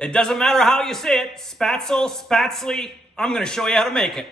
It doesn't matter how you say it, spaetzle, spaetzle, I'm gonna show you how to make it.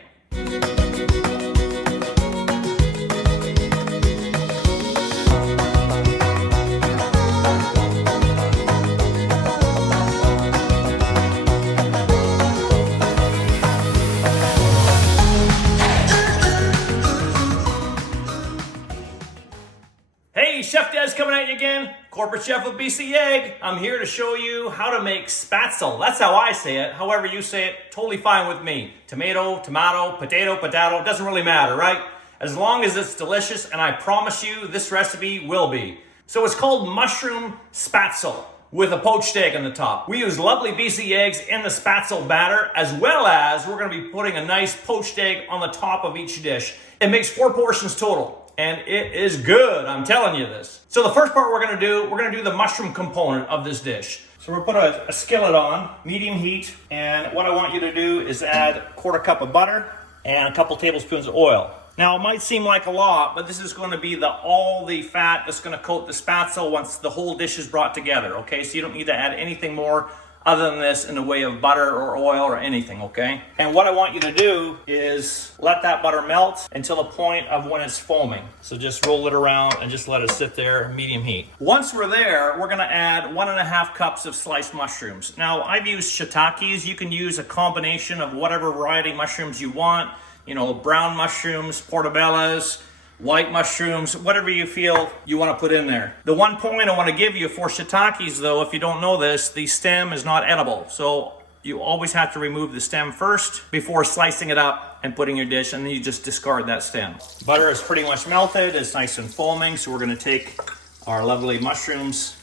Hey, Chef Des coming at you again. Corporate Chef with BC Egg. I'm here to show you how to make spaetzle. That's how I say it. However you say it, totally fine with me. Tomato, potato, doesn't really matter, right? As long as it's delicious, and I promise you this recipe will be. So it's called Mushroom Spaetzle with a poached egg on the top. We use lovely BC eggs in the spaetzle batter, as well as we're gonna be putting a nice poached egg on the top of each dish. It makes 4 portions total. And it is good, I'm telling you this. So the first part we're gonna do the mushroom component of this dish. So we'll put a skillet on, medium heat, and what I want you to do is add a 1/4 cup of butter and a couple tablespoons of oil. Now it might seem like a lot, but this is gonna be all the fat that's gonna coat the spaetzle once the whole dish is brought together, okay? So you don't need to add anything more other than this in the way of butter or oil or anything, okay? And what I want you to do is let that butter melt until the point of when it's foaming. So just roll it around and just let it sit there, medium heat. Once we're there, we're gonna add 1.5 cups of sliced mushrooms. Now, I've used shiitakes. You can use a combination of whatever variety mushrooms you want. You know, brown mushrooms, portobellas, white mushrooms, whatever you feel you want to put in there. The one point I want to give you for shiitakes, though, if you don't know this, the stem is not edible. So you always have to remove the stem first before slicing it up and putting in your dish, and then you just discard that stem. Butter is pretty much melted. It's nice and foaming, so we're going to take our lovely mushrooms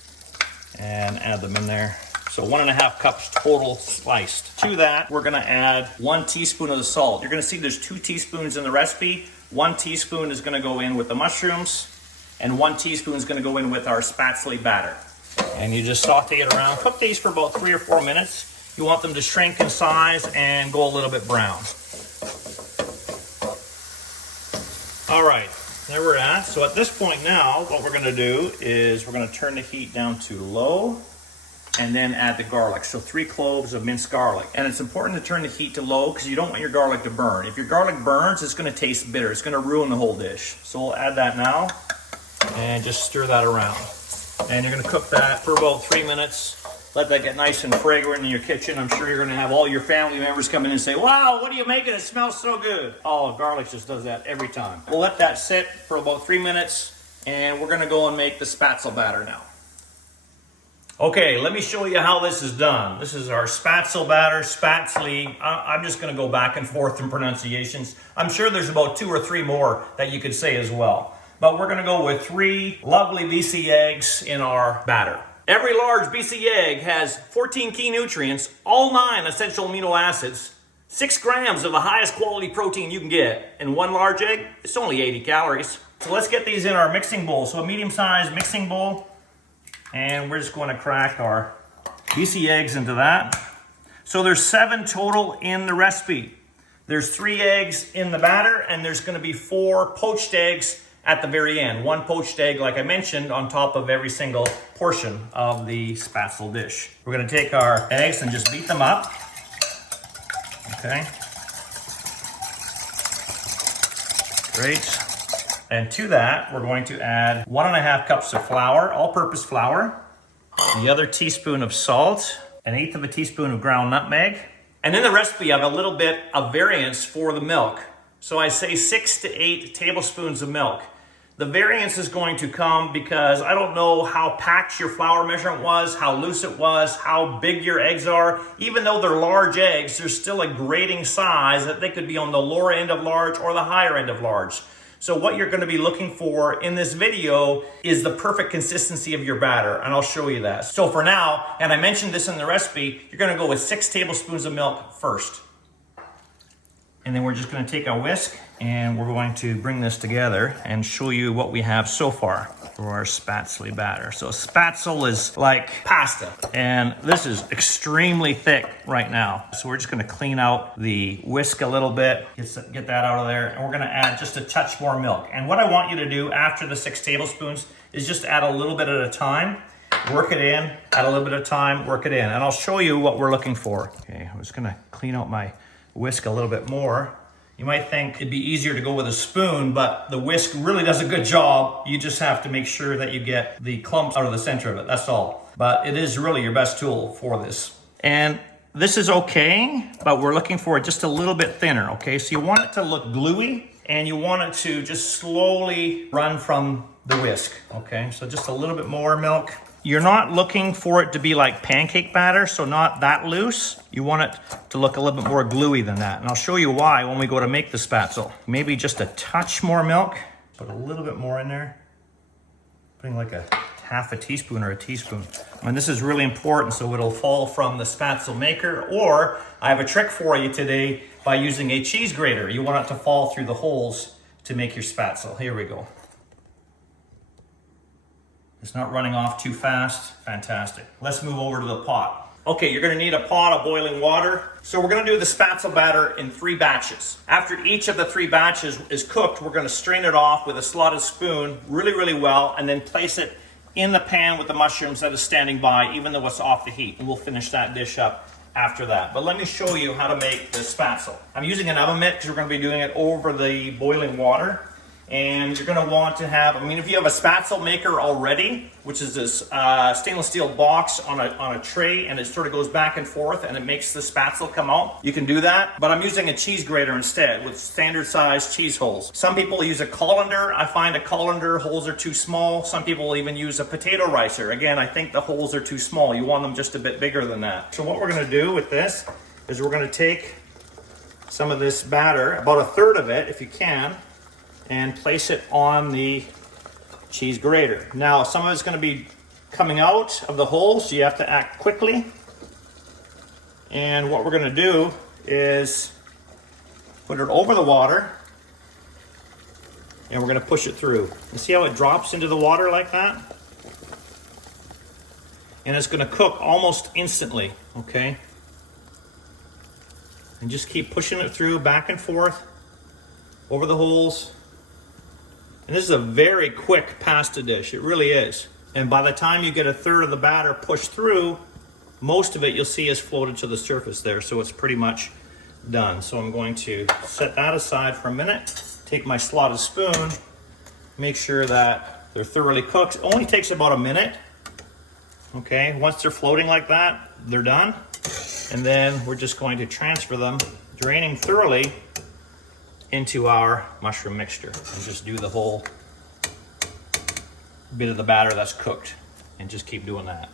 and add them in there. So 1.5 cups total sliced. To that, we're going to add 1 teaspoon of the salt. You're going to see there's 2 teaspoons in the recipe. 1 teaspoon is going to go in with the mushrooms, and 1 teaspoon is going to go in with our spaetzle batter. And you just saute it around. Cook these for about 3 or 4 minutes. You want them to shrink in size and go a little bit brown. All right, there we're at. So at this point now, what we're going to do is we're going to turn the heat down to low and then add the garlic. So 3 cloves of minced garlic. And it's important to turn the heat to low because you don't want your garlic to burn. If your garlic burns, it's gonna taste bitter. It's gonna ruin the whole dish. So we'll add that now and just stir that around. And you're gonna cook that for about 3 minutes. Let that get nice and fragrant in your kitchen. I'm sure you're gonna have all your family members come in and say, wow, what are you making? It smells so good. Oh, garlic just does that every time. We'll let that sit for about 3 minutes and we're gonna go and make the spaetzle batter now. Okay, let me show you how this is done. This is our spaetzle batter, spaetzle. I'm just gonna go back and forth in pronunciations. I'm sure there's about 2 or 3 more that you could say as well. But we're gonna go with 3 lovely BC eggs in our batter. Every large BC egg has 14 key nutrients, all 9 essential amino acids, 6 grams of the highest quality protein you can get. And 1 large egg, it's only 80 calories. So let's get these in our mixing bowl. So a medium-sized mixing bowl. And we're just going to crack our BC eggs into that. So there's 7 total in the recipe. There's 3 eggs in the batter, and there's going to be 4 poached eggs at the very end. 1 poached egg, like I mentioned, on top of every single portion of the spaetzle dish. We're going to take our eggs and just beat them up. Okay. Great. And to that, we're going to add 1.5 cups of flour, all-purpose flour, the other teaspoon of salt, 1/8 of a teaspoon of ground nutmeg. And in the recipe, I have a little bit of variance for the milk. So I say 6 to 8 tablespoons of milk. The variance is going to come because I don't know how packed your flour measurement was, how loose it was, how big your eggs are. Even though they're large eggs, there's still a grading size that they could be on the lower end of large or the higher end of large. So what you're going to be looking for in this video is the perfect consistency of your batter, and I'll show you that. So for now, and I mentioned this in the recipe, you're going to go with 6 tablespoons of milk first. And then we're just going to take a whisk and we're going to bring this together and show you what we have so far for our spaetzle batter. So spaetzle is like pasta, and this is extremely thick right now. So we're just going to clean out the whisk a little bit, get that out of there, and we're going to add just a touch more milk. And what I want you to do after the 6 tablespoons is just add a little bit at a time. work it in, add a little bit of time, work it in. And I'll show you what we're looking for. Okay, I'm just gonna clean out my whisk a little bit more. You might think it'd be easier to go with a spoon, but the whisk really does a good job. You just have to make sure that you get the clumps out of the center of it, that's all. But it is really your best tool for this. And this is okay, but we're looking for it just a little bit thinner, okay? So you want it to look gluey, and you want it to just slowly run from the whisk, okay? So just a little bit more milk. You're not looking for it to be like pancake batter, so not that loose. You want it to look a little bit more gluey than that. And I'll show you why when we go to make the spaetzle. Maybe just a touch more milk. Put a little bit more in there. Putting like a half a teaspoon or a teaspoon. And this is really important so it'll fall from the spaetzle maker, or I have a trick for you today by using a cheese grater. You want it to fall through the holes to make your spaetzle. Here we go. It's not running off too fast. Fantastic. Let's move over to the pot. Okay, you're gonna need a pot of boiling water. So we're gonna do the spaetzle batter in 3 batches. After each of the 3 batches is cooked, we're gonna strain it off with a slotted spoon really, really well, and then place it in the pan with the mushrooms that is standing by, even though it's off the heat. And we'll finish that dish up after that. But let me show you how to make the spaetzle. I'm using an oven mitt because we're gonna be doing it over the boiling water. And you're gonna want to have, if you have a spaetzle maker already, which is this stainless steel box on a tray, and it sort of goes back and forth and it makes the spaetzle come out, you can do that. But I'm using a cheese grater instead with standard size cheese holes. Some people use a colander. I find a colander holes are too small. Some people even use a potato ricer. Again, I think the holes are too small. You want them just a bit bigger than that. So what we're gonna do with this is we're gonna take some of this batter, about 1/3 of it if you can, and place it on the cheese grater. Now, some of it's gonna be coming out of the hole, so you have to act quickly. And what we're gonna do is put it over the water, and we're gonna push it through. You see how it drops into the water like that? And it's gonna cook almost instantly, okay? And just keep pushing it through, back and forth, over the holes. And this is a very quick pasta dish, it really is. And by the time you get 1/3 of the batter pushed through, most of it you'll see is floated to the surface there, so it's pretty much done. So I'm going to set that aside for a minute, take my slotted spoon, make sure that they're thoroughly cooked. It only takes about a minute, okay? Once they're floating like that, they're done. And then we're just going to transfer them, draining thoroughly, into our mushroom mixture, and just do the whole bit of the batter that's cooked, and just keep doing that.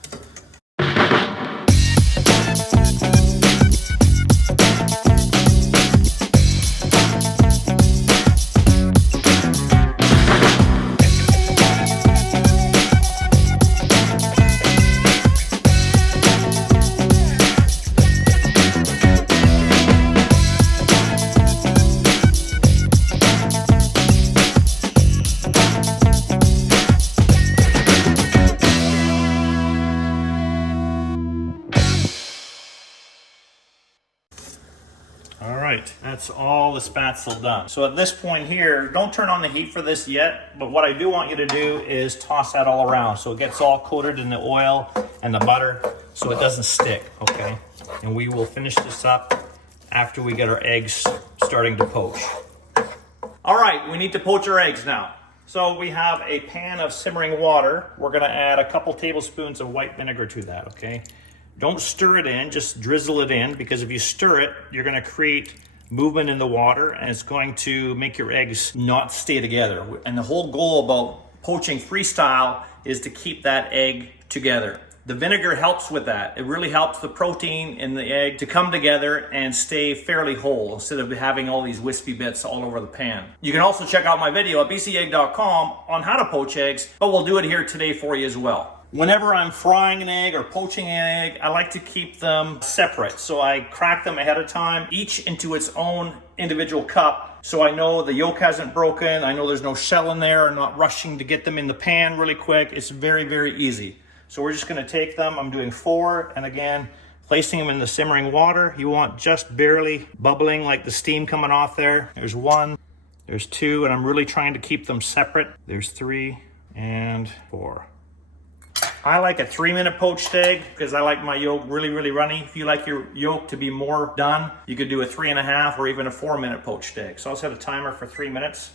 That's all the spaetzle done. So at this point here, don't turn on the heat for this yet, but what I do want you to do is toss that all around so it gets all coated in the oil and the butter so it doesn't stick, okay? And we will finish this up after we get our eggs starting to poach. All right, we need to poach our eggs now. So we have a pan of simmering water. We're gonna add a couple tablespoons of white vinegar to that, okay? Don't stir it in, just drizzle it in, because if you stir it, you're gonna create movement in the water, and it's going to make your eggs not stay together. And the whole goal about poaching freestyle is to keep that egg together. The vinegar helps with that. It really helps the protein in the egg to come together and stay fairly whole instead of having all these wispy bits all over the pan. You can also check out my video at bcegg.com on how to poach eggs, but we'll do it here today for you as well. Whenever I'm frying an egg or poaching an egg, I like to keep them separate. So I crack them ahead of time, each into its own individual cup. So I know the yolk hasn't broken. I know there's no shell in there. I'm not rushing to get them in the pan really quick. It's very, very easy. So we're just gonna take them. I'm doing 4, and again, placing them in the simmering water. You want just barely bubbling, like the steam coming off there. There's 1, there's 2, and I'm really trying to keep them separate. There's 3 and 4. I like a 3-minute poached egg because I like my yolk really, really runny. If you like your yolk to be more done, you could do a 3.5 or even a 4-minute poached egg. So I'll set a timer for 3 minutes.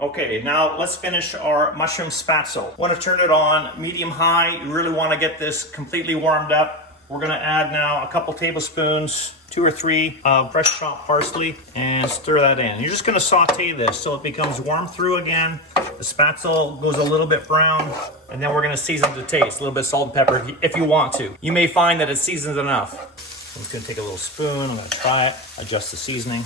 Okay, now let's finish our mushroom spaetzle. Want to turn it on medium high. You really want to get this completely warmed up. We're going to add now a couple tablespoons, 2 or 3 of fresh chopped parsley, and stir that in. You're just going to saute this so it becomes warm through again. The spaetzle goes a little bit brown, and then we're going to season to taste. A little bit of salt and pepper if you want to. You may find that it's seasoned enough. I'm just going to take a little spoon. I'm going to try it, adjust the seasoning.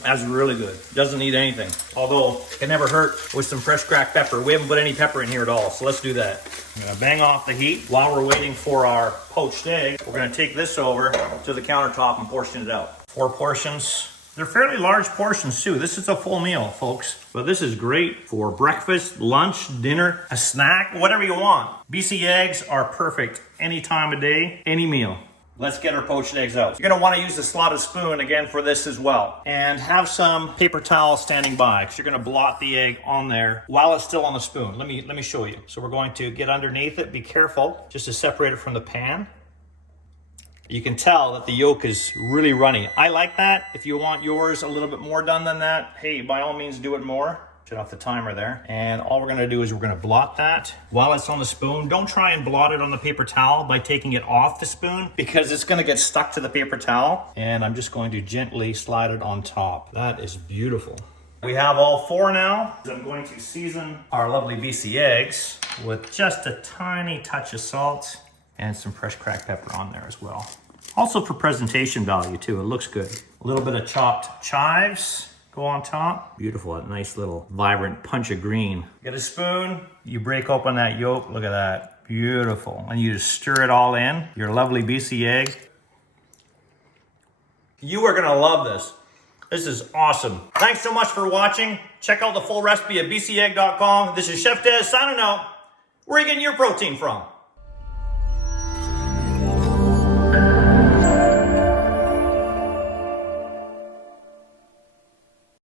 That's really good. Doesn't need anything. Although, it can never hurt with some fresh cracked pepper. We haven't put any pepper in here at all, so let's do that. I'm gonna bang off the heat. While we're waiting for our poached egg, we're gonna take this over to the countertop and portion it out. 4 portions. They're fairly large portions too. This is a full meal, folks. But this is great for breakfast, lunch, dinner, a snack, whatever you want. BC eggs are perfect any time of day, any meal. Let's get our poached eggs out. You're gonna wanna use a slotted spoon again for this as well. And have some paper towel standing by because you're gonna blot the egg on there while it's still on the spoon. Let me show you. So we're going to get underneath it, be careful, just to separate it from the pan. You can tell that the yolk is really runny. I like that. If you want yours a little bit more done than that, hey, by all means do it more. Shut off the timer there. And all we're gonna do is we're gonna blot that while it's on the spoon. Don't try and blot it on the paper towel by taking it off the spoon because it's gonna get stuck to the paper towel. And I'm just going to gently slide it on top. That is beautiful. We have all 4 now. I'm going to season our lovely BC eggs with just a tiny touch of salt and some fresh cracked pepper on there as well. Also for presentation value too, it looks good. A little bit of chopped chives. Go on top. Beautiful, that nice little vibrant punch of green. Get a spoon, you break open that yolk, look at that. Beautiful. And you just stir it all in, your lovely BC egg. You are gonna love this. This is awesome. Thanks so much for watching. Check out the full recipe at bcegg.com. This is Chef Des signing out. Where are you getting your protein from?